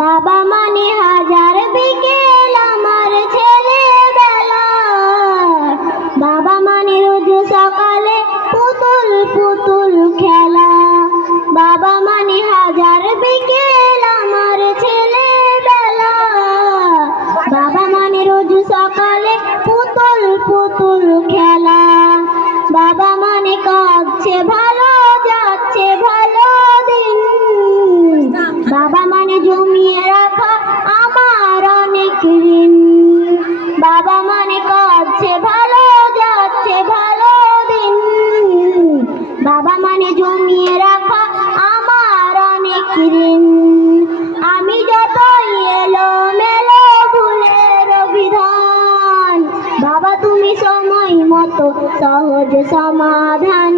বাবা মানে হাজার বিকেল আমার ছেলেবেলা। বাবা মানে রোজ সকালে পুতুল পুতুল খেলা। বাবা মানে হাজার বিকেল আমার ছেলেবেলা। বাবা মানে রোজ সকালে পুতুল পুতুল খেলা। বাবা মানে কাঁদছে ভালো যাচ্ছে ভালো দিন। বাবা মানে জমিয়ে রাখা আমার অনেক ঋণ। বাবা মানে কাঁদছে ভালো যাচ্ছে ভালো দিন। বাবা মানে জমিয়ে রাখা আমার অনেক ঋণ। আমি যতই এলোমেলো ভুলের বিধান, বাবা তুমি সময় মতো সহজ সমাধান।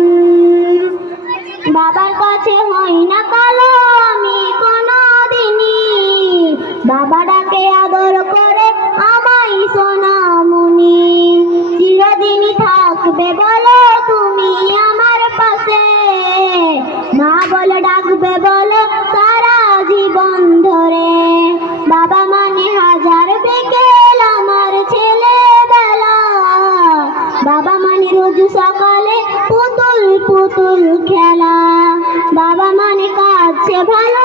বাবার কাছে হই না কালো আমি কোনদিনই, বাবা ডাকে আদর করে আমায় সোনামণি। চিরদিনই থাকবে বলো তুমি আমার পাশে, মা বলে ডাকবে বলো সারা জীবন ধরে। বাবা মানে হাজার বিকেল আমার ছেলেবেলা। বাবা মানে রোজ সকালে পুতুল পুতুল খেলা। বাবা মানে কাঁদছে ভালো